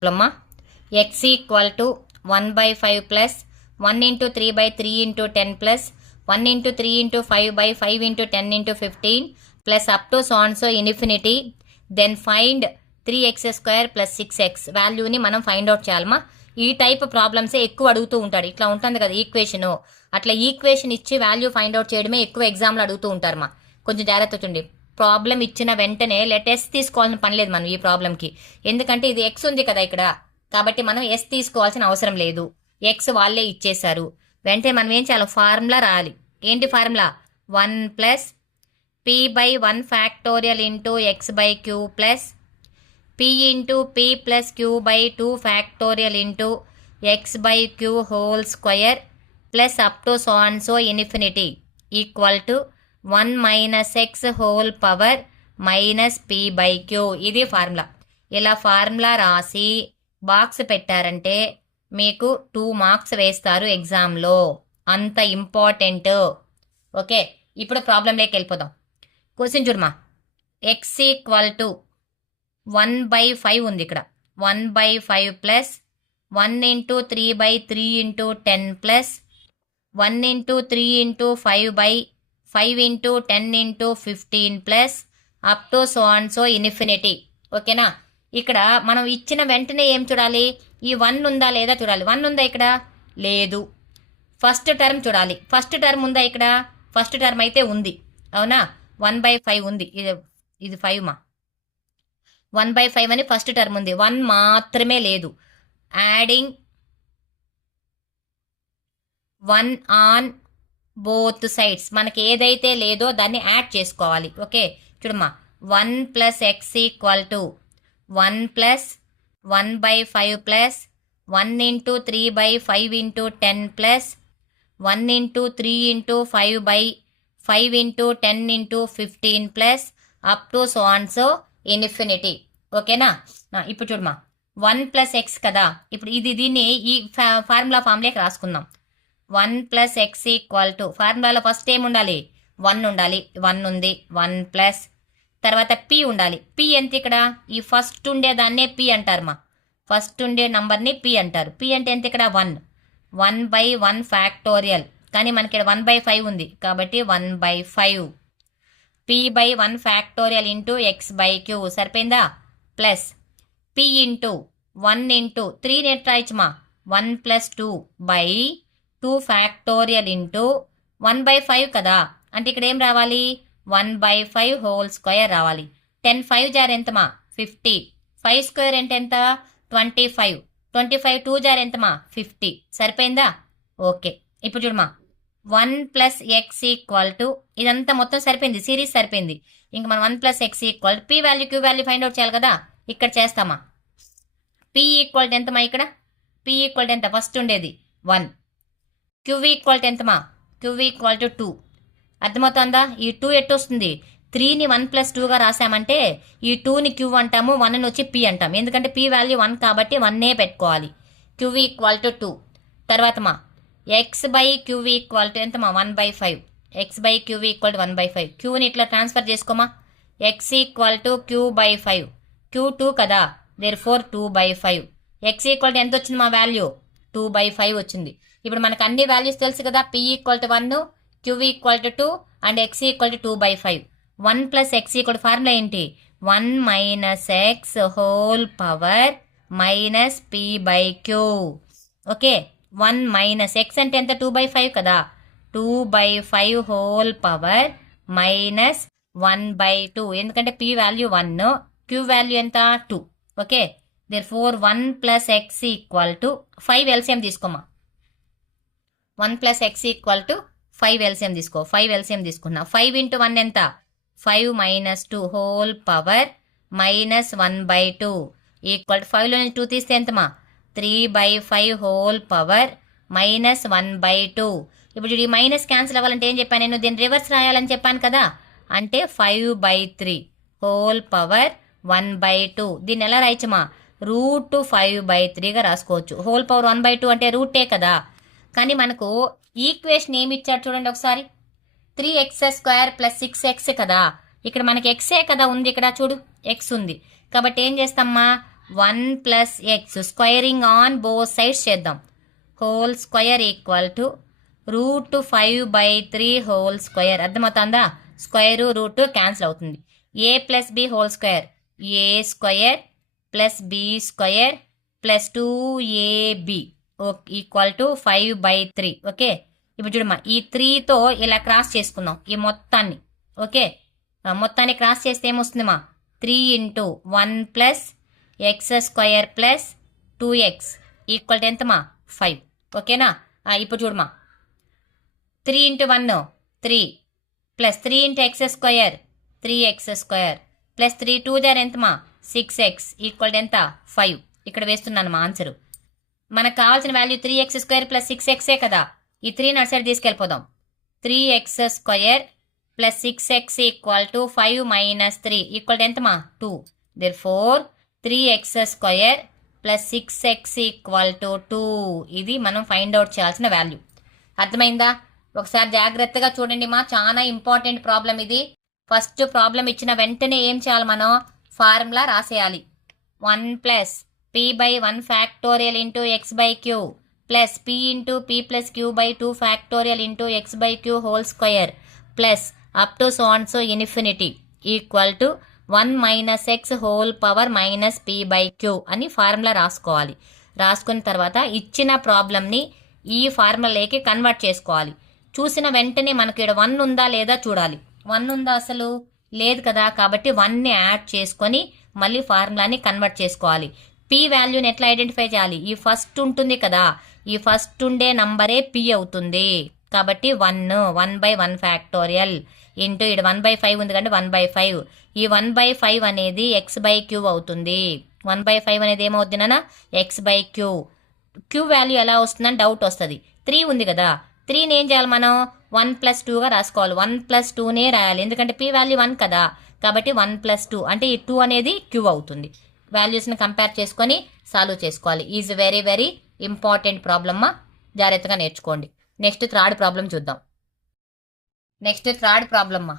ప్రాబ్లమ్మా x equal to 1/5 plus 1 into 3/3 into 10 plus 1 into 3 into 5/5 into 10 into 15 plus up to so infinity then find 3x² plus 6x వాల్యూని మనం find out చేయాలమ్మా. ఈ type ప్రాబ్లమ్సే ఎక్కువ అడుగుతూ ఉంటాడు. ఇట్లా ఉంటుంది కదా ఈక్వేషన్, అట్లా ఈక్వేషన్ ఇచ్చి వాల్యూ ఫైండ్ అవుట్ చేయడమే ఎక్కువ ఎగ్జామ్లో అడుగుతూ ఉంటారమ్మా. కొంచెం జాగ్రత్త చూడండి. ప్రాబ్లం ఇచ్చిన వెంటనే లెట్ తీసుకోవాల్సిన పని లేదు మనం ఈ ప్రాబ్లంకి. ఎందుకంటే ఇది ఎక్స్ ఉంది కదా ఇక్కడ, కాబట్టి మనం ఎస్ తీసుకోవాల్సిన అవసరం లేదు. ఎక్స్ వాళ్ళే ఇచ్చేశారు. వెంటనే మనం ఏం చేయాలి, ఫార్ములా రాయాలి. ఏంటి formula? 1 plus p/1 factorial into X by q plus p into p plus q by 2 factorial into X by q whole square plus up to so infinity equal to 1 minus x whole power minus p/q. ఇది formula. ఇలా formula రాసి box పెట్టారంటే మీకు 2 marks వేస్తారు ఎగ్జామ్లో. అంత important. Okay, ఇప్పుడు ప్రాబ్లంలోకి వెళ్ళిపోదాం. క్వశ్చన్ చూడమా. ఎక్స్ ఈక్వల్ టు 1/5 ఉంది ఇక్కడ. 1/5 plus 1 into 3/3 into 10 plus 1 into 3 into 5/5 into 10 into 15 plus up to so infinity. ఓకేనా? ఇక్కడ మనం ఇచ్చిన వెంటనే ఏం చూడాలి, ఈ 1 ఉందా లేదా చూడాలి. 1 ఉందా ఇక్కడ? లేదు. ఫస్ట్ టర్మ్ చూడాలి. ఫస్ట్ టర్మ్ ఉందా ఇక్కడ? ఫస్ట్ టర్మ్ అయితే ఉంది, అవునా? 1/5 ఉంది. ఇది 5 మా. 1/5 అని ఫస్ట్ టర్మ్ ఉంది. 1 మాత్రమే లేదు. Adding 1 on both sides. మనకి ఏదైతే లేదో దాన్ని యాడ్ చేసుకోవాలి. ఓకే చూడమ్మా. 1 plus X equal to 1 plus 1/5 plus 1 into 3/5 into 10 plus 1 into 3 into 5/5 into 10 into 15 plus up to so infinity. ఓకేనా? ఇప్పుడు చూడమ్మా. 1 ప్లస్ ఎక్స్ కదా, ఇప్పుడు దీన్ని ఈ ఫార్ములాకి రాసుకుందాం. 1 ప్లస్ ఎక్స్ ఈక్వల్ టు, ఫార్ములాలో ఫస్ట్ ఏం ఉండాలి? 1 ఉండాలి. 1 ఉంది. 1 ప్లస్ తర్వాత పి ఉండాలి. పి ఎంత ఇక్కడ? ఈ ఫస్ట్ ఉండేదాన్నే పి అంటారు మా. ఫస్ట్ ఉండే నంబర్ని పి అంటారు. పి అంటే ఎంత ఇక్కడ? 1. 1/1 ఫ్యాక్టోరియల్, కానీ మనకి ఇక్కడ 1/5 ఉంది కాబట్టి 1/5 p/1 factorial into X by Q. సరిపోయిందా? ప్లస్ పి ఇంటూ 1 ఇంటూ 3 నెట్ రాయచ్చుమా. 1 ప్లస్ 2 బై 2 ఫ్యాక్టోరియల్ ఇంటూ 1/5 కదా, అంటే ఇక్కడ ఏం రావాలి? 1/5 హోల్ స్క్వేర్ రావాలి. 10 5 జార్ ఎంతమా? 50. 5 స్క్వేర్ అంటే ఎంత? 25. 25 2 జార్ ఎంతమా? 50. సరిపోయిందా? ఓకే, ఇప్పుడు చూడమా. 1 ప్లస్ ఎక్స్ ఈక్వల్ టు, ఇదంతా మొత్తం సరిపోయింది, సిరీస్ సరిపోయింది. ఇంక మనం 1 plus X equal P value Q value find out చేయాలి కదా. ఇక్కడ చేస్తామా. పి ఈక్వల్ ఎంతమా? ఇక్కడ పి ఈక్వల్ ఎంత? ఫస్ట్ ఉండేది 1. క్యూ ఈక్వల్ ఎంతమా? Q equal to 2. అర్థమవుతుందా? ఈ 2 ఎట్టు వస్తుంది? 3ని 1 ప్లస్ 2గా రాసామంటే ఈ 2ని క్యూ అంటాము, 1ని వచ్చి పి అంటాం. ఎందుకంటే పి వాల్యూ 1 కాబట్టి 1ఏ పెట్టుకోవాలి. Q equal to 2. తర్వాత మా X by queue equal to ఎంతమా? 1/5. X by queue equal to 1/5. క్యూని ఇట్లా ట్రాన్స్ఫర్ చేసుకోమా. X equal to Q by 5. Q 2 కదా, therefore 2/5. X equal to ఎంత వచ్చింది మా వాల్యూ? 2/5 వచ్చింది. ఇప్పుడు మనకు అన్ని వాల్యూస్ తెలుసు కదా. P equal to 1, queue equal to 2 and x equal to 2/5. 1 plus X equal formula ఏంటి? 1 minus x whole power minus p/q. Okay, 1 minus x అంటే ఎంత? 2/5 కదా, 2/5 హోల్ పవర్ మైనస్ 1/2. ఎందుకంటే p వాల్యూ 1, q వాల్యూ ఎంత? 2. Okay, therefore 1 plus X equal to 5 LCM తీసుకోమా. 1 plus X equal to 5 LCM తీసుకో. 5 LCM తీసుకున్నా. 5 into 1 ఎంత? 5 minus 2 whole power minus 1/2 equal to 5లో నుంచి 2 తీస్తే ఎంతమా? 3/5 హోల్ పవర్ మైనస్ 1/2. ఇప్పుడు ఈ మైనస్ క్యాన్సిల్ అవ్వాలంటే ఏం చెప్పాను నేను? దీన్ని రివర్స్ రాయాలని చెప్పాను కదా, అంటే 5/3 హోల్ పవర్ 1/2. దీన్ని ఎలా రాయచ్చమా? √5/3గా రాసుకోవచ్చు. హోల్ పవర్ 1/2 అంటే రూటే కదా, కానీ మనకు ఈక్వేషన్ ఏమి ఇచ్చాడు చూడండి ఒకసారి. 3x² ప్లస్ 6x కదా, ఇక్కడ మనకి ఎక్సే కదా ఉంది. ఇక్కడ చూడు ఎక్స్ ఉంది కాబట్టి ఏం చేస్తామ్మా, 1 plus X squaring on both sides చేద్దాం. Whole square equal to √5/3 whole square. అర్థమవుతుందా? స్క్వైరు రూట్ క్యాన్సిల్ అవుతుంది. A plus B whole square A square plus B square plus 2ab equal to 5/3. Okay, ఇప్పుడు చూడమ్మా, ఈ 3తో ఇలా క్రాస్ చేసుకుందాం ఈ మొత్తాన్ని. ఓకే, మొత్తాన్ని క్రాస్ చేస్తే ఏమొస్తుందమ్మా? 3 into 1 plus X square plus 2x equal to ఎంతమా? 5. ఓకేనా? ఇప్పుడు చూడమ్మా, 3 into 1 3 plus 3 into X square 3x square plus 3 2 జార్ ఎంతమా? 6x ఈక్వల్ టు ఎంత? 5. ఇక్కడ వేస్తున్నాను మా ఆన్సరు. మనకు కావాల్సిన వాల్యూ 3x స్క్వయర్ ప్లస్ 6xే కదా. ఈ 3 అటు సైడ్ తీసుకెళ్ళిపోదాం. 3x square plus 6x equal to 5 minus 3 equal to ఎంతమా? 2. Therefore 3x square plus 6x equal to 2. ఇది మనం ఫైండ్ అవుట్ చేయాల్సిన వాల్యూ. అర్థమైందా? ఒకసారి జాగ్రత్తగా చూడండి మా, చాలా ఇంపార్టెంట్ ప్రాబ్లం ఇది. ఫస్ట్ ప్రాబ్లం ఇచ్చిన వెంటనే ఏం చేయాలి? మనం ఫార్ములా రాసేయాలి. 1 plus p/1 factorial into x/q plus p into p plus q by 2 factorial into x/q whole square plus up to so and so infinity equal to 1 minus x whole power minus p/q అని formula రాసుకోవాలి. రాసుకున్న తర్వాత ఇచ్చిన ప్రాబ్లంని ఈ ఫార్ములాకి convert చేసుకోవాలి. చూసిన వెంటనే మనకి ఇక్కడ 1 ఉందా లేదా చూడాలి. 1 ఉందా? అసలు లేదు కదా. కాబట్టి 1ని యాడ్ చేసుకొని మళ్ళీ ఫార్ములాని కన్వర్ట్ చేసుకోవాలి. p వాల్యూని ఎట్లా ఐడెంటిఫై చేయాలి? ఈ ఫస్ట్ ఉంటుంది కదా, ఈ ఫస్ట్ ఉండే నంబరే p అవుతుంది. కాబట్టి 1/1 ఫ్యాక్టోరియల్ ఇంటూ ఇక్కడ 1/5 ఉంది కంటే 1/5. ఈ 1/5 అనేది x/q అవుతుంది. 1/5 అనేది ఏమవుతుంది నాన్న? x/q. q వాల్యూ ఎలా వస్తుందని డౌట్ వస్తుంది. 3 ఉంది కదా, 3ని ఏం చేయాలి మనం? 1 + 2గా రాసుకోవాలి. 1 + 2నే రాయాలి, ఎందుకంటే p వాల్యూ 1 కదా. కాబట్టి 1 + 2 అంటే ఈ 2 అనేది q అవుతుంది. వాల్యూస్ని కంపేర్ చేసుకొని సాల్వ్ చేసుకోవాలి. ఈజ్ వెరీ వెరీ ఇంపార్టెంట్ ప్రాబ్లమ్మా, జాగ్రత్తగా నేర్చుకోండి. నెక్స్ట్ థర్డ్ ప్రాబ్లం చూద్దాం. నెక్స్ట్ థర్డ్ ప్రాబ్లమ్మా,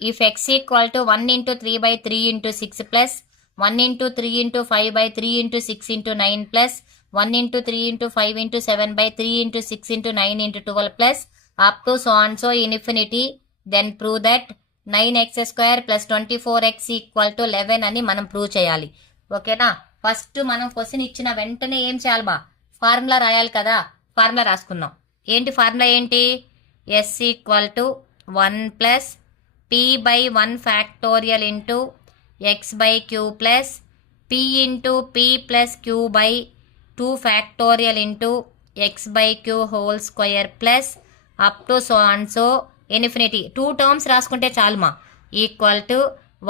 if x equal to 1 into 3/3 into 6 plus 1 into 3 into 5/3 into 6 into 9 plus 1 into 3 into 5 into 7/3 into 6 into 9 into 12 plus up to so and so infinity, then prove that 9x square plus 24x equal to 11 అని మనం prove చేయాలి. ఓకేనా? First మనం question ఇచ్చిన వెంటనే ఏం చేయాలి బా? ఫార్ములా రాయాలి కదా. ఫార్ములా రాసుకుందాం. ఏంటి ఫార్ములా? ఏంటి? s equal to 1 plus p/1 factorial into x/q plus p into p plus q by 2 factorial into x/q whole square plus up to so and so infinity. 2 terms రాసుకుంటే చాలుమా. Equal to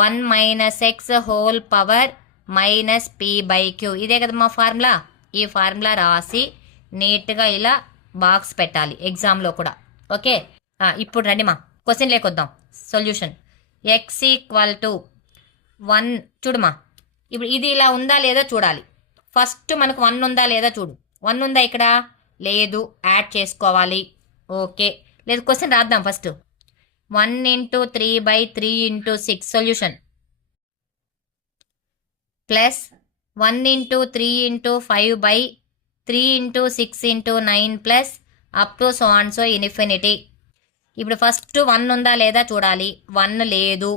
1 minus x whole power minus p/q. ఇదే కదమ్మా formula. ఈ formula రాసి నీట్గా ఇలా box పెట్టాలి ఎగ్జామ్లో కూడా. ఓకే, ఇప్పుడు రండి మా క్వశ్చన్ లేకొద్దాం. Solution x equal to 1. చూడుమా, ఇప్పుడు ఇది ఇలా ఉందా లేదా చూడాలి. ఫస్ట్ మనకు 1 ఉందా లేదా చూడు. 1 ఉందా ఇక్కడ? లేదు, యాడ్ చేసుకోవాలి. ఓకే, లేదు క్వశ్చన్ రాద్దాం first. 1 into 3/3 into 6 solution plus 1 into 3 into 5/3 into 6 into 9 plus up to so and so infinity. ఇప్పుడు ఫస్ట్ 1 ఉందా లేదా చూడాలి. 1 లేదు.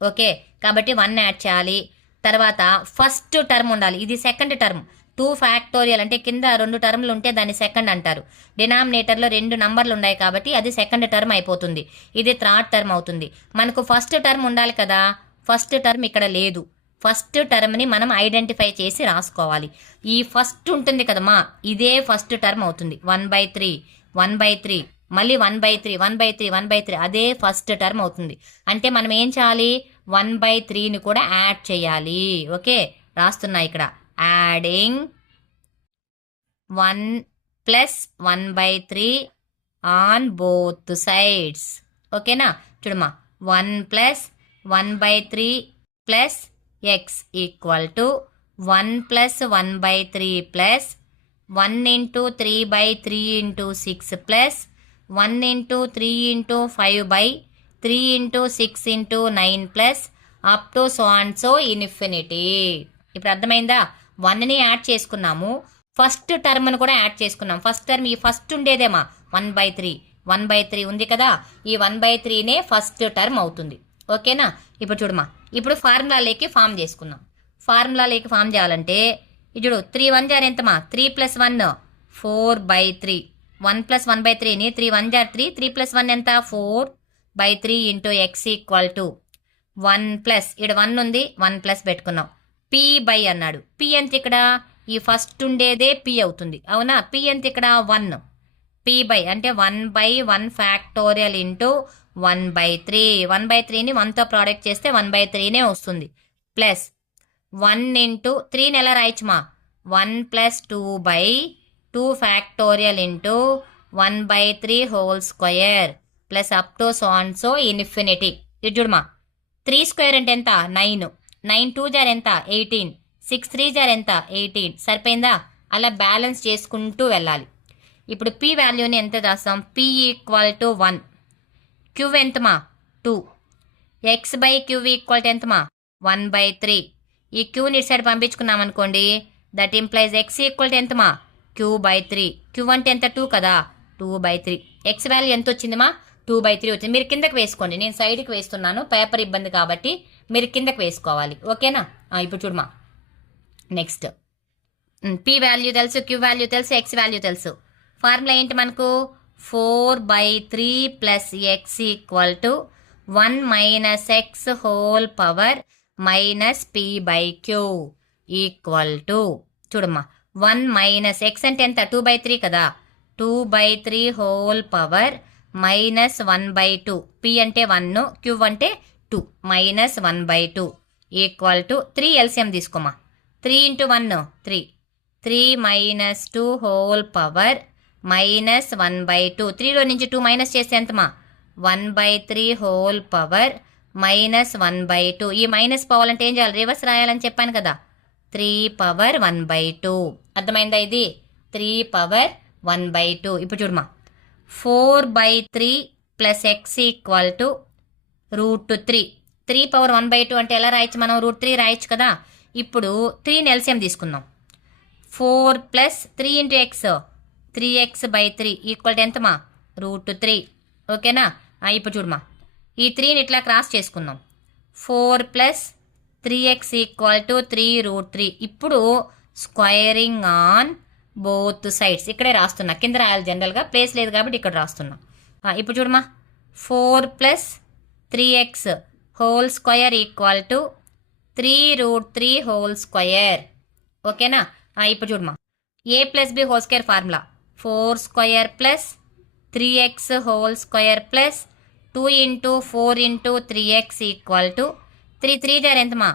ఓకే, కాబట్టి 1 యాడ్ చేయాలి. తర్వాత ఫస్ట్ టర్మ్ ఉండాలి. ఇది సెకండ్ టర్మ్. 2 ఫ్యాక్టోరియల్ అంటే కింద 2 టర్మ్లు ఉంటే దాన్ని సెకండ్ అంటారు. డినామినేటర్లో 2 నంబర్లు ఉన్నాయి కాబట్టి అది సెకండ్ టర్మ్ అయిపోతుంది. ఇది థర్డ్ టర్మ్ అవుతుంది. మనకు ఫస్ట్ టర్మ్ ఉండాలి కదా. ఫస్ట్ టర్మ్ ఇక్కడ లేదు. ఫస్ట్ టర్మ్ని మనం ఐడెంటిఫై చేసి రాసుకోవాలి. ఈ ఫస్ట్ ఉంటుంది కదమ్మా, ఇదే ఫస్ట్ టర్మ్ అవుతుంది. 1/3 1/3 మళ్ళీ 1/3 1/3 1/3 అదే ఫస్ట్ టర్మ్ అవుతుంది. అంటే మనం ఏం చేయాలి? 1/3ని కూడా యాడ్ చేయాలి. ఓకే, రాస్తున్నా ఇక్కడ. Adding 1 plus 1/3 on both sides. ఓకేనా? చూడమ్మా, 1 plus 1/3 plus X equal to 1 plus 1/3 plus 1 into 3/3 into 6 plus 1 into 3 into 5/3 into 6 into 9 plus up to so and so infinity. ఇప్పుడు అర్థమైందా? 1ని యాడ్ చేసుకున్నాము, ఫస్ట్ టర్మ్ను కూడా యాడ్ చేసుకున్నాం. ఫస్ట్ టర్మ్ ఈ first ఉండేదేమా 1/3, 1/3 ఉంది కదా, ఈ 1/3నే ఫస్ట్ టర్మ్ అవుతుంది. ఓకేనా? ఇప్పుడు చూడమా, ఇప్పుడు ఫార్ములాలోకి ఫామ్ చేసుకుందాం. ఫార్ములాలోకి ఫామ్ చేయాలంటే ఇప్పుడు 3 1 జార్ ఎంతమా, 3 + 1 4/3. 1 + 1/3ని 3 1 జార్ 3, 3 + 1 ఎంత 4/3 ఇంటూ x = 1 ప్లస్ ఇక్కడ 1 ఉంది, 1 ప్లస్ పెట్టుకున్నాం. పి బై అన్నాడు. పి ఎంత ఇక్కడ, ఈ ఫస్ట్ ఉండేదే పి అవుతుంది. అవునా? పి ఎంత ఇక్కడ 1. పి బై అంటే 1/1 ఫ్యాక్టోరియల్ ఇంటూ 1/3. 1/3ని 1తో ప్రోడక్ట్ చేస్తే 1/3నే వస్తుంది. ప్లస్ 1 ఇంటూ 3ని ఎలా రాయచ్చుమా, 1 + 2/2 factorial into 1/3 whole square plus up to so and so infinity. ఇది చూడమా, 3 స్క్వేర్ అంటే ఎంత 9, 9 2 జార్ ఎంత 18, 6 3 జార్ ఎంత 18. సరిపోయిందా? అలా బ్యాలెన్స్ చేసుకుంటూ వెళ్ళాలి. ఇప్పుడు పి వాల్యూని ఎంత రాస్తాం, పి = 1, క్యూ ఎంతమా 2, x/q = ఎంతమా 1/3. ఈ క్యూని ఇటు సైడ్ పంపించుకున్నాం అనుకోండి, దట్ ఇంప్లైజ్ x = ఎంతమా q/3. క్యూ అంటే ఎంత 2 కదా, 2/3. ఎక్స్ వాల్యూ ఎంత వచ్చిందిమా 2/3 వచ్చింది. మీరు కిందకి వేసుకోండి, నేను సైడ్కి వేస్తున్నాను, పేపర్ ఇబ్బంది కాబట్టి మీరు కిందకి వేసుకోవాలి. ఓకేనా? ఇప్పుడు చూడమా, నెక్స్ట్ పి వాల్యూ తెలుసు, క్యూ వాల్యూ తెలుసు, ఎక్స్ వాల్యూ తెలుసు. ఫార్ములా ఏంటి మనకు, 4/3 plus x = 1 minus x whole power minus p/q equal to చూడమ్మా, 1 మైనస్ x అంటే ఎంత 2/3 కదా, 2/3 హోల్ పవర్ మైనస్ 1/2. p అంటే 1, q అంటే 2, మైనస్ 1/2 ఈక్వల్ టు 3 ఎల్సిఎం తీసుకోమా. 3 × 1 3, 3 మైనస్ 2 హోల్ పవర్ మైనస్ 1/2. 3లో నుంచి 2 మైనస్ చేస్తే ఎంతమా 1/3 హోల్ పవర్ మైనస్ 1/2. ఈ మైనస్ పోవాలంటే ఏం చేయాలి, రివర్స్ రాయాలని చెప్పాను కదా, 3 పవర్ 1/2. అర్థమైందా? ఇది 3 పవర్ 1/2. ఇప్పుడు చూడమా, 4/3 ప్లస్ x = √3. 3 పవర్ 1/2 అంటే ఎలా రాయొచ్చు మనం, √3 రాయొచ్చు కదా. ఇప్పుడు 3ని ఎల్సిఎం తీసుకుందాం. 4 plus 3 into x 3x/3 equal to ఎంతమా √3. ఓకేనా? ఇప్పుడు చూడమా, ఈ 3ని ఇట్లా క్రాస్ చేసుకుందాం. 4 ప్లస్ 3x = 3√3. ఇప్పుడు స్క్వైరింగ్ ఆన్ బోత్ సైడ్స్ ఇక్కడే రాస్తున్నా, కింద రాయాలి, జనరల్గా ప్లేస్ లేదు కాబట్టి ఇక్కడ రాస్తున్నా. ఇప్పుడు చూడమా, 4 plus 3x whole square equal to 3√3 whole square. ఓకేనా? ఇప్పుడు చూడమా, a plus b whole square formula 4 square plus 3x whole square plus 2 into 4 into 3x equal to 3 3 జార్ ఎంతమా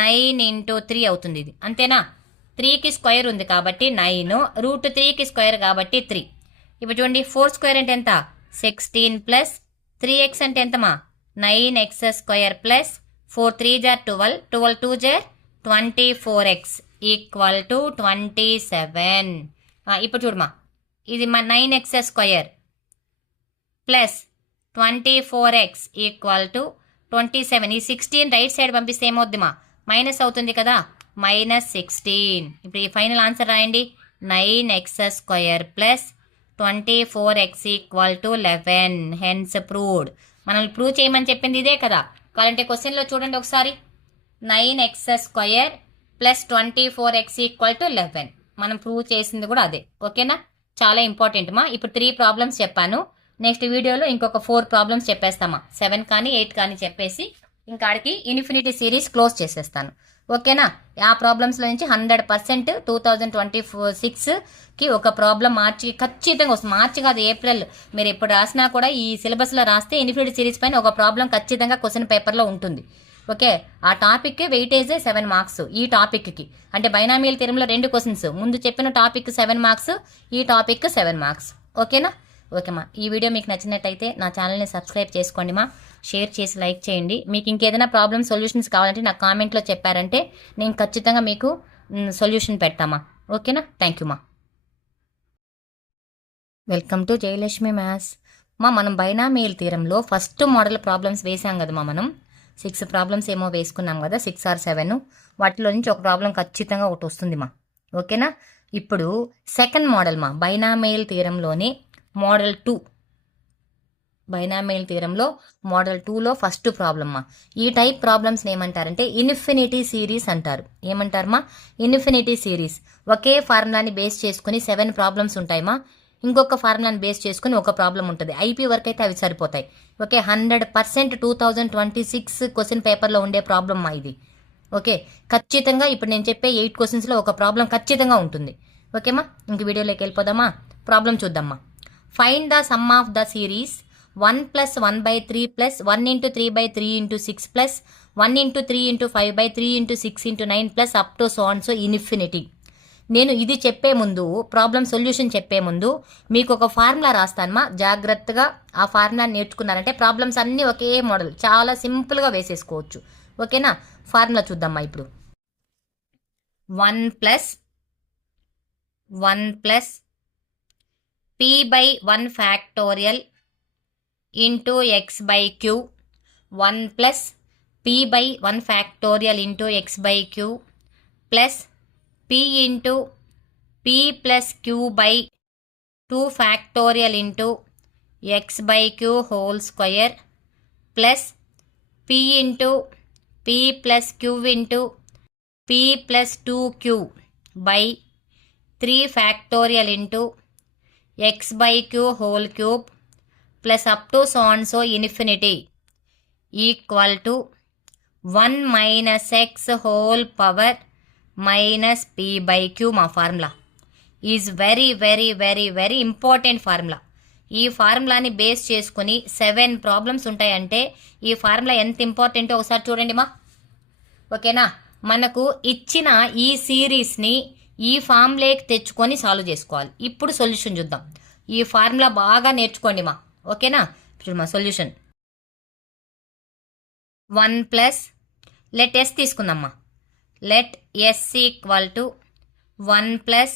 9 ఇంటూ 3 అవుతుంది. ఇది అంతేనా? 3కి స్క్వేర్ ఉంది కాబట్టి 9, √3కి స్క్వేర్ కాబట్టి 3. ఇప్పుడు చూడండి, 4 స్క్వేర్ అంటే ఎంత 16 ప్లస్ 3x అంటే ఎంతమా 9x² ప్లస్ 4 3 జార్ 12, 12 2 జార్ 24x ఈక్వల్ టు 27. ఇప్పుడు చూడమా, ఇది మా 9x² plus 24x equal to 27. ఈ 16 రైట్ సైడ్ పంపిస్తే ఏమవుద్దిమా మైనస్ అవుతుంది కదా, -16. ఇప్పుడు ఈ ఫైనల్ ఆన్సర్ రాయండి, 9x² plus 24x equal to 11. Hence proved. మనల్ని ప్రూవ్ చేయమని చెప్పింది ఇదే కదా. కావాలంటే క్వశ్చన్లో చూడండి ఒకసారి, 9x² plus 24x equal to 11. మనం ప్రూవ్ చేసింది కూడా అదే. ఓకేనా? చాలా ఇంపార్టెంట్ మా. ఇప్పుడు 3 ప్రాబ్లమ్స్ చెప్పాను, నెక్స్ట్ వీడియోలో ఇంకొక 4 ప్రాబ్లమ్స్ చెప్పేస్తామా, 7 కానీ 8 కానీ చెప్పేసి ఇంకాడికి ఇన్ఫినిటీ సిరీస్ క్లోజ్ చేసేస్తాను. ఓకేనా? ఆ ప్రాబ్లమ్స్లో నుంచి 100% 2026కి ఒక ప్రాబ్లం మార్చి ఖచ్చితంగా వస్తుంది. మార్చి కాదు, ఏప్రిల్. మీరు ఎప్పుడు రాసినా కూడా ఈ సిలబస్లో రాస్తే ఇన్ఫినిటీ సిరీస్ పైన ఒక ప్రాబ్లం ఖచ్చితంగా క్వశ్చన్ పేపర్లో ఉంటుంది. ఓకే, ఆ టాపిక్ వెయిటేజ్ 7 మార్క్స్. ఈ టాపిక్కి అంటే బైనామియల్ థియరంలో 2 క్వశ్చన్స్, ముందు చెప్పిన టాపిక్ 7 మార్క్స్, ఈ టాపిక్ 7 మార్క్స్. ఓకేనా? ఓకేమా. ఈ వీడియో మీకు నచ్చినట్టయితే నా ఛానల్ని సబ్స్క్రైబ్ చేసుకోండి మా, షేర్ చేసి లైక్ చేయండి. మీకు ఇంకేదైనా ప్రాబ్లమ్ సొల్యూషన్స్ కావాలంటే నాకు కామెంట్లో చెప్పారంటే నేను ఖచ్చితంగా మీకు సొల్యూషన్ పెడతామా. ఓకేనా? థ్యాంక్ యూ మా. Welcome to Jayalakshmi maths. మనం బైనామియల్ థియరంలో ఫస్ట్ మోడల్ ప్రాబ్లమ్స్ వేసాం కదా మనం. 6 ప్రాబ్లమ్స్ ఏమో వేసుకున్నాం కదా, 6 or 7. వాటిలో నుంచి ఒక ప్రాబ్లం ఖచ్చితంగా ఒకటి వస్తుంది మా. ఓకేనా? ఇప్పుడు సెకండ్ మోడల్ మా, బైనామియల్ థియరంలోని మోడల్ 2. బైనామియల్ థియరంలో మోడల్ 2లో ఫస్ట్ ప్రాబ్లమ్ మా. ఈ టైప్ ప్రాబ్లమ్స్ని ఏమంటారంటే ఇన్ఫినిటీ సిరీస్ అంటారు. ఏమంటారు మా? Infinity series. ఒకే ఫార్ములాని బేస్ చేసుకుని 7 ప్రాబ్లమ్స్ ఉంటాయి మా. ఇంకొక ఫార్ములాని బేస్ చేసుకుని ఒక ప్రాబ్లం ఉంటుంది. ఐపీ వరకు అయితే అవి సరిపోతాయి. ఓకే, 100% 2026 క్వశ్చన్ పేపర్లో ఉండే ప్రాబ్లమ్ మా ఇది. ఓకే, ఖచ్చితంగా ఇప్పుడు నేను చెప్పే 8 క్వశ్చన్స్లో ఒక ప్రాబ్లం ఖచ్చితంగా ఉంటుంది. ఓకేమా? ఇంక వీడియోలోకి వెళ్ళిపోదామా? ప్రాబ్లం చూద్దామా. Find the sum of the series 1 + 1/3 + 1 × 3/3 × 6 + 1 × 3 × 5/3 × 6 × 9 + up to so on so infinity. నేను ఇది చెప్పే ముందు, ప్రాబ్లం సొల్యూషన్ చెప్పే ముందు మీకు ఒక ఫార్ములా రాస్తానమ్మా. జాగ్రత్తగా ఆ ఫార్ములా నేర్చుకున్నారంటే ప్రాబ్లమ్స్ అన్నీ ఒకే మోడల్, చాలా సింపుల్గా వేసేసుకోవచ్చు. ఓకేనా? ఫార్ములా చూద్దామా ఇప్పుడు. 1 + p/1 factorial into x/q, 1 + p/1 factorial into x/q plus p into p + q/2 factorial into x/q whole square plus p into p + q into p + 2q/3 factorial into x/q whole cube plus up to so on so infinity equal to 1 - x whole power -p/q. మా formula is very very very very important formula. ఈ ఫార్ములాని base చేసుకుని 7 problems ఉంటాయంటే ఈ formula ఎంత ఇంపార్టెంటో ఒకసారి చూడండి మా. ఓకేనా? మనకు ఇచ్చిన ఈ సిరీస్ని ఈ ఫార్ములాకి తెచ్చుకొని సాల్వ్ చేసుకోవాలి. ఇప్పుడు సొల్యూషన్ చూద్దాం. ఈ ఫార్ములా బాగా నేర్చుకోండి మా. ఓకేనా? చూడు మా సొల్యూషన్. 1 + లెట్ s తీసుకుందామ్మా. Let s equal to 1 +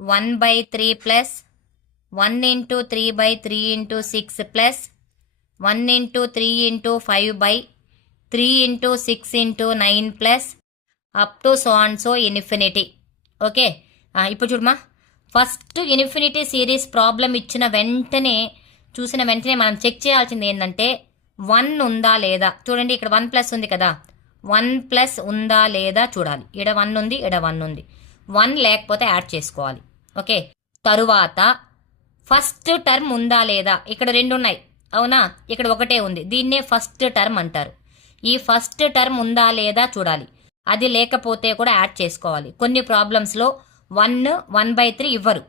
1/3 + 1 × 3/3 × 6 + 1 × 3 × 5/3 × 6 × 9 plus up to so on so infinity. Okay, ఇప్పుడు చూడమా. ఫస్ట్ ఇన్ఫినిటీ సిరీస్ ప్రాబ్లం ఇచ్చిన వెంటనే, చూసిన వెంటనే మనం చెక్ చేయాల్సింది ఏంటంటే 1 ఉందా లేదా. చూడండి, ఇక్కడ 1 + ఉంది కదా, 1 + ఉందా లేదా చూడాలి. ఇడ 1 ఉంది, ఇడ 1 ఉంది. 1 లేకపోతే యాడ్ చేసుకోవాలి. ఓకే, తరువాత ఫస్ట్ టర్మ్ ఉందా లేదా. ఇక్కడ 2 ఉన్నాయి అవునా, ఇక్కడ ఒకటే ఉంది. దీన్నే ఫస్ట్ టర్మ్ అంటారు. ఈ ఫస్ట్ టర్మ్ ఉందా లేదా చూడాలి. అది లేకపోతే కూడా యాడ్ చేసుకోవాలి. కొన్ని ప్రాబ్లమ్స్లో 1, 1/3 ఇవ్వరు.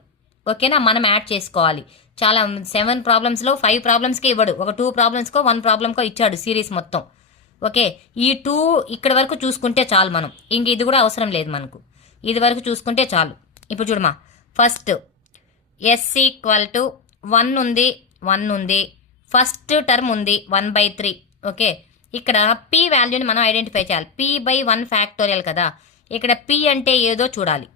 ఓకేనా, మనం యాడ్ చేసుకోవాలి. చాలా 7 ప్రాబ్లమ్స్లో 5 ప్రాబ్లమ్స్కే ఇవ్వడు. ఒక 2 ప్రాబ్లమ్స్కో 1 ప్రాబ్లమ్కో ఇచ్చాడు సిరీస్ మొత్తం. ఓకే, ఈ 2 ఇక్కడ వరకు చూసుకుంటే చాలు మనం. ఇంక ఇది కూడా అవసరం లేదు మనకు. ఇది వరకు చూసుకుంటే చాలు. ఇప్పుడు చూడమా, ఫస్ట్ s ఈక్వల్ టు 1 ఉంది, 1 ఉంది. ఫస్ట్ టర్మ్ ఉంది 1/3. ఓకే, ఇక్కడ p వాల్యూని మనం ఐడెంటిఫై చేయాలి. p/1 ఫ్యాక్టోరియల్ కదా, ఇక్కడ p అంటే ఏదో చూడాలి.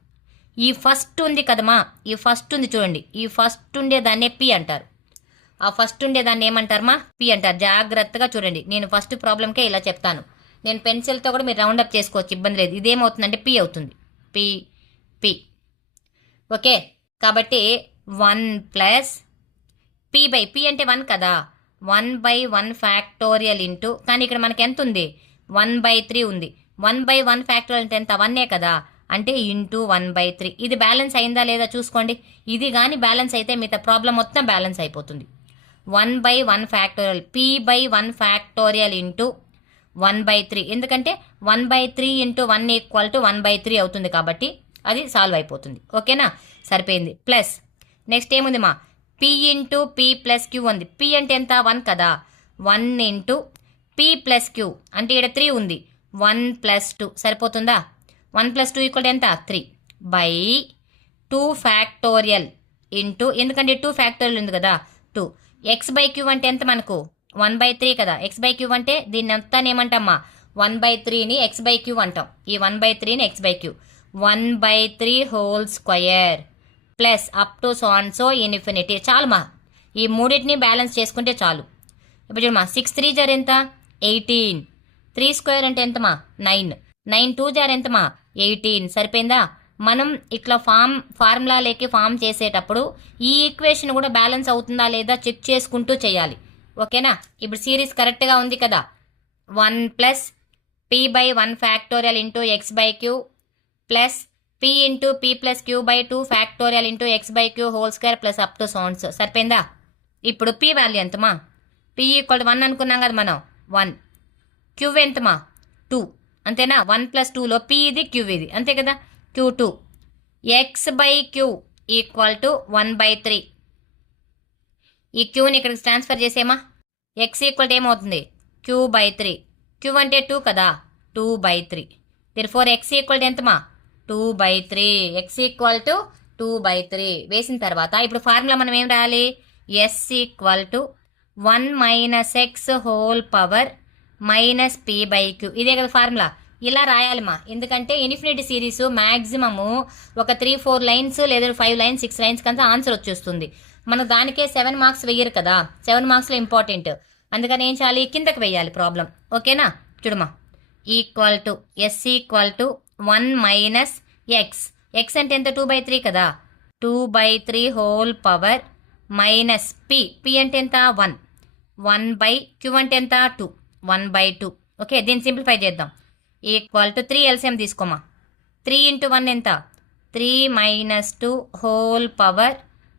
ఈ ఫస్ట్ ఉంది కదమ్మా, ఈ ఫస్ట్ ఉంది చూడండి, ఈ ఫస్ట్ ఉండే దాన్నే p అంటారు. ఆ ఫస్ట్ ఉండే దాన్ని ఏమంటారమ్మా? p అంటారు. జాగ్రత్తగా చూడండి, నేను ఫస్ట్ ప్రాబ్లంకే ఇలా చెప్తాను. నేను పెన్సిల్తో కూడా మీరు రౌండప్ చేసుకోవచ్చు, ఇబ్బంది లేదు. ఇదేమవుతుందంటే p అవుతుంది. p. ఓకే, కాబట్టి 1 + p అంటే 1 కదా, 1/1 ఫ్యాక్టోరియల్ ఇంటూ, కానీ ఇక్కడ మనకి ఎంత ఉంది? 1/3 ఉంది. 1/1 ఫ్యాక్టోరియల్ అంటే ఎంత? 1 కదా, అంటే ఇంటూ 1/3. ఇది బ్యాలెన్స్ అయిందా లేదా చూసుకోండి. ఇది కానీ బ్యాలెన్స్ అయితే మిగతా ప్రాబ్లం మొత్తం బ్యాలెన్స్ అయిపోతుంది. 1/1 ఫ్యాక్టోరియల్, p/1 ఫ్యాక్టోరియల్ ఇంటూ 1/3. ఎందుకంటే 1/3 × 1 = 1/3 అవుతుంది కాబట్టి అది సాల్వ్ అయిపోతుంది. ఓకేనా, సరిపోయింది. ప్లస్ నెక్స్ట్ ఏముంది మా? p × p + q ఉంది. p అంటే ఎంత? 1 కదా, 1 × p + q అంటే ఇక్కడ 3 ఉంది. 1 + 2 సరిపోతుందా? 1 + 2 = ఎంత? 3/2 ఫ్యాక్టోరియల్ ఇంటూ, ఎందుకంటే 2 ఫ్యాక్టోరియల్ ఉంది కదా, 2. x/q అంటే ఎంత మనకు? 1/3 కదా. x/q అంటే దీన్ని అంతా ఏమంటామా? 1/3ని x/q అంటాం. ఈ 1/3ని x/q. 1/3 whole square plus up to so on so infinity. చాలు మా, ఈ మూడింటిని బ్యాలెన్స్ చేసుకుంటే చాలు. ఇప్పుడు చూడమా, 6 3 ఎంత? 18. 3 స్క్వేర్ అంటే ఎంతమా 9, 9 2 జార్ ఎంతమా 18, సరిపోయిందా. మనం ఇట్లా ఫార్ములాలోకి ఫామ్ చేసేటప్పుడు ఈ ఈక్వేషన్ కూడా బ్యాలెన్స్ అవుతుందా లేదా చెక్ చేసుకుంటూ చేయాలి. ఓకేనా. ఇప్పుడు సిరీస్ కరెక్ట్గా ఉంది కదా. 1 plus p by 1 factorial into X by q plus p into p plus q by 2 factorial into X by q whole square plus up to sounds. సరిపోయిందా. ఇప్పుడు p వాల్యూ ఎంతమా, p ఈక్వల్ 1 అనుకున్నాం కదా మనం, 1. Queue ఎంతమా 2, అంతేనా. 1 plus 2లో p ఇది queue ఇది, అంతే కదా. Q2 x by queue equal to 1/3. ఈ క్యూని ఇక్కడికి ట్రాన్స్ఫర్ చేసేమా. ఎక్స్ ఈక్వల్ టు ఏమవుతుంది Q/3. క్యూ అంటే 2 కదా, 2/3. దేర్ఫోర్ ఎక్స్ ఈక్వల్ టు ఎంతమా 2/3. ఎక్స్ ఈక్వల్ టు 2/3 వేసిన తర్వాత ఇప్పుడు ఫార్ములా మనం ఏం రాయాలి, s equal to 1 minus x whole power minus p/q. ఇదే కదా ఫార్ములా. ఇలా రాయాలిమా, ఎందుకంటే ఇన్ఫినిటీ సిరీస్ మ్యాక్సిమము ఒక 3-4 లైన్స్ లేదా 5 లైన్స్ 6 లైన్స్ కంతా ఆన్సర్ వచ్చేస్తుంది. మనకు దానికే 7 మార్క్స్ వెయ్యరు కదా, 7 మార్క్స్లో ఇంపార్టెంట్. అందుకని ఏం చేయాలి, కిందకి వెయ్యాలి ప్రాబ్లం. ఓకేనా. చూడమా, equal to s equal to 1 minus x. X అంటే ఎంత 2/3 కదా, 2/3 హోల్ పవర్ మైనస్ p అంటే ఎంత 1, 1/q అంటే ఎంత 2, 1/2. ఓకే, దీన్ని సింప్లిఫై చేద్దాం. ఈక్వల్ టు 3 ఎల్సిఎం తీసుకోమా. 3 ఇంటూ 1 ఎంత 3 మైనస్ 2 హోల్ పవర్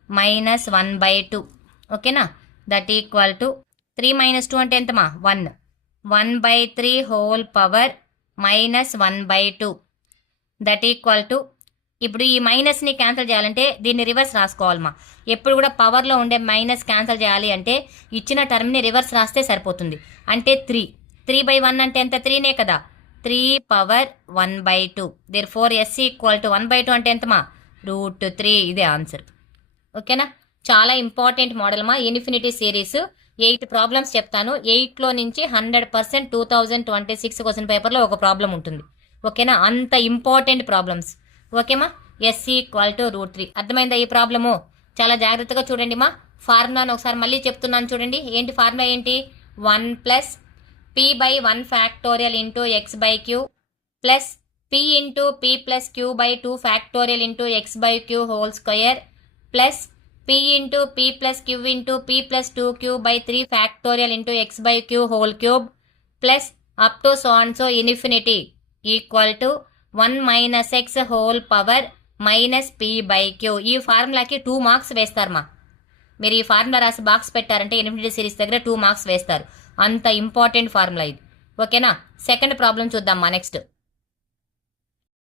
మైనస్ 1/2. ఓకేనా. దట్ ఈక్వల్ టు 3 మైనస్ 2 అంటే ఎంతమా 1, 1/3 whole power minus 1/2. That equal to ఇప్పుడు ఈ మైనస్ని క్యాన్సిల్ చేయాలంటే దీన్ని రివర్స్ రాసుకోవాలమ్మా. ఎప్పుడు కూడా పవర్లో ఉండే మైనస్ క్యాన్సిల్ చేయాలి అంటే ఇచ్చిన టర్మ్ని రివర్స్ రాస్తే సరిపోతుంది. అంటే 3/1 అంటే ఎంత 3నే కదా, 3 power 1/2. Therefore s equal to 1/2 అంటే ఎంతమా √3. ఇదే ఆన్సర్. ఓకేనా. చాలా ఇంపార్టెంట్ మోడల్ మా ఇన్ఫినిటీ సిరీస్. 8 ప్రాబ్లమ్స్ చెప్తాను. 8లో నుంచి 100% 2026 క్వశ్చన్ పేపర్లో ఒక ప్రాబ్లం ఉంటుంది. ఓకేనా, అంత ఇంపార్టెంట్ ప్రాబ్లమ్స్. ఓకేమా. S equal to √3. అర్థమైందా ఈ ప్రాబ్లము. చాలా జాగ్రత్తగా చూడండి మా. ఫార్ములాను ఒకసారి మళ్ళీ చెప్తున్నాను చూడండి. ఏంటి ఫార్ములా ఏంటి, 1 plus p by 1 factorial into X by q plus p into p plus q by 2 factorial into X by q whole square plus p into p plus q into p plus 2q by 3 factorial into X by q whole cube plus up to so and so infinity equal to 1 minus x whole power minus p/q. ఈ ఫార్ములాకి 2 marks వేస్తారమ్మా. మీరు ఈ formula రాసి box పెట్టారంటే infinity series దగ్గర 2 marks వేస్తారు. అంత important formula ఇది. ఓకేనా. సెకండ్ ప్రాబ్లం చూద్దాం మా నెక్స్ట్.